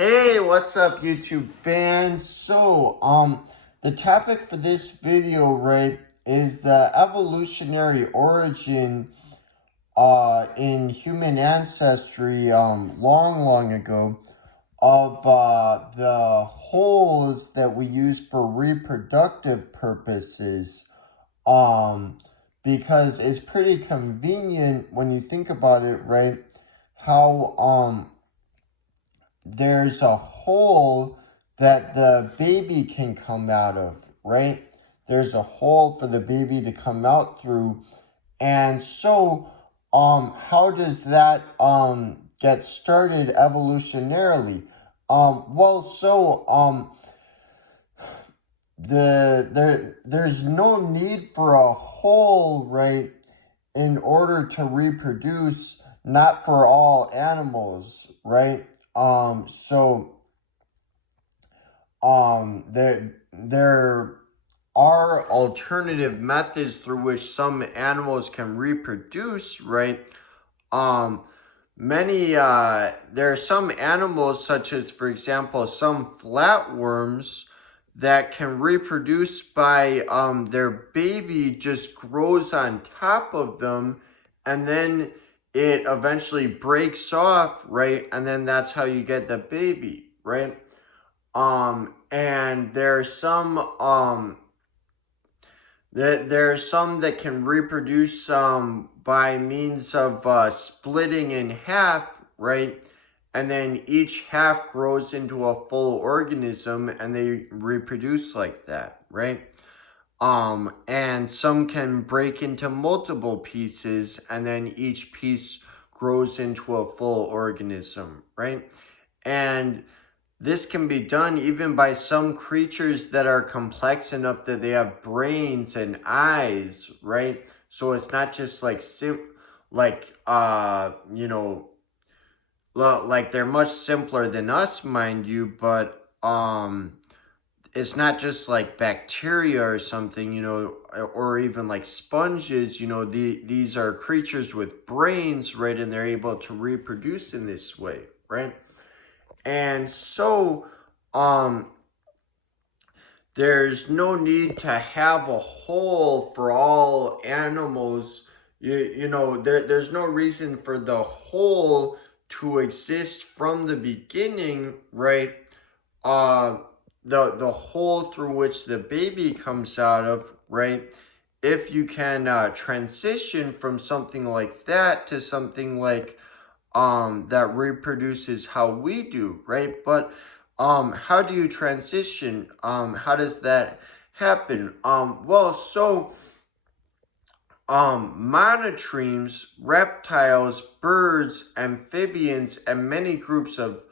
Hey, what's up, YouTube fans? The topic for this video, right, is the evolutionary origin in human ancestry long ago of the holes that we use for reproductive purposes. Because it's pretty convenient when you think about it, right? How there's a hole that the baby can come out of, right? There's a hole for the baby to come out through. And so, how does that get started evolutionarily? Well, there's no need for a hole, right, in order to reproduce, not for all animals, right? There are alternative methods through which some animals can reproduce, right? There are some animals, such as, for example, some flatworms that can reproduce by their baby just grows on top of them, and then it eventually breaks off, right? And then that's how you get the baby, right? And there are some that can reproduce by means of splitting in half, right? And then each half grows into a full organism and they reproduce like that, right? And some can break into multiple pieces and then each piece grows into a full organism, right? And this can be done even by some creatures that are complex enough that they have brains and eyes, right? So it's not just like like they're much simpler than us, mind you, but it's not just like bacteria or something, or even like sponges, these are creatures with brains, right? And they're able to reproduce in this way, right? And so, there's no need to have a hole for all animals. There's no reason for the hole to exist from the beginning, right? The hole through which the baby comes out of, right? If you can transition from something like that to something like that reproduces how we do, right? But how do you transition? How does that happen? Monotremes, reptiles, birds, amphibians, and many groups of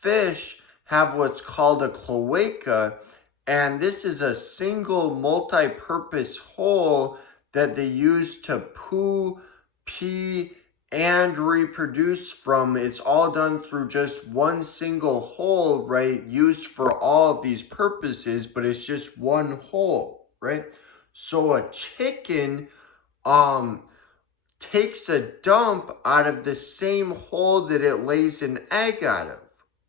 fish have what's called a cloaca, and this is a single multi-purpose hole that they use to poo, pee, and reproduce from. It's all done through just one single hole, right? Used for all of these purposes, but it's just one hole, right? So a chicken takes a dump out of the same hole that it lays an egg out of,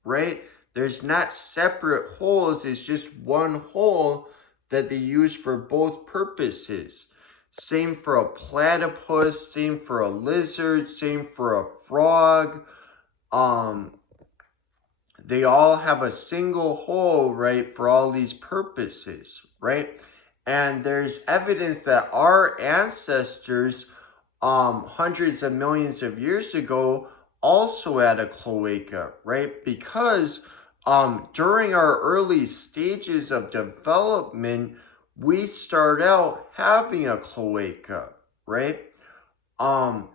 right? There's not separate holes, it's just one hole that they use for both purposes. Same for a platypus, same for a lizard, same for a frog. They all have a single hole, right, for all these purposes, right? And there's evidence that our ancestors, hundreds of millions of years ago, also had a cloaca, right? Because during our early stages of development, we start out having a cloaca, right? And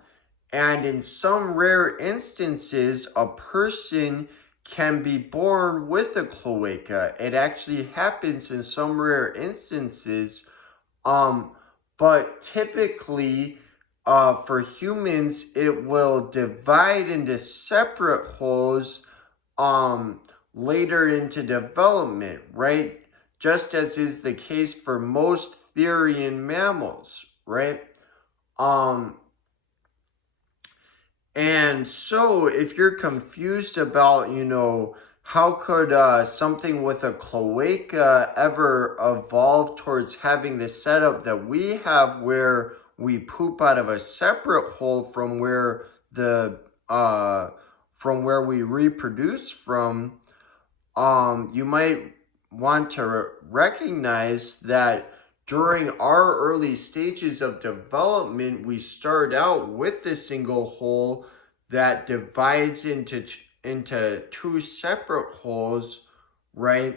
in some rare instances, a person can be born with a cloaca. It actually happens in some rare instances, but typically, for humans, it will divide into separate holes later into development, right? Just as is the case for most therian mammals, right? And so if you're confused about, how could something with a cloaca ever evolve towards having the setup that we have where we poop out of a separate hole the uh, from where we reproduce from? You might want to recognize that during our early stages of development, we start out with the single hole that divides into two separate holes, right?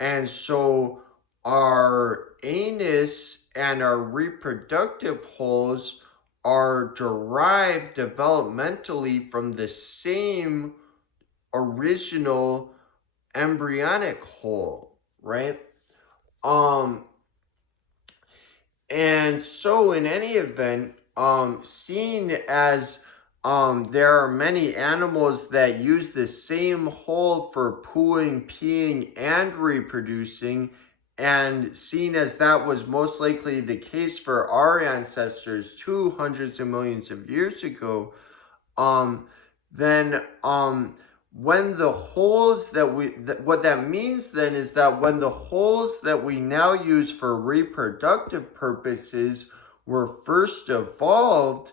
And so our anus and our reproductive holes are derived developmentally from the same original embryonic hole, right? Um, and so in any event, seeing as there are many animals that use the same hole for pooing, peeing, and reproducing, and seeing as that was most likely the case for our ancestors too, hundreds of millions of years ago, um, then when the holes what that means then is that when the holes that we now use for reproductive purposes were first evolved,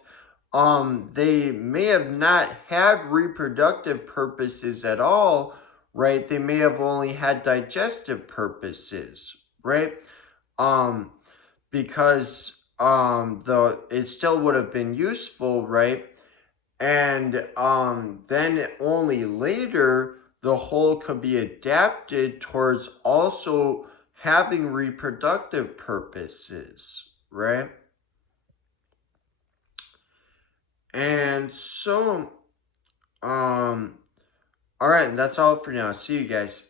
they may have not had reproductive purposes at all, right? They may have only had digestive purposes, right? Um, because it still would have been useful, right? And then only later the whole could be adapted towards also having reproductive purposes, right? And so, all right, that's all for now. See you guys.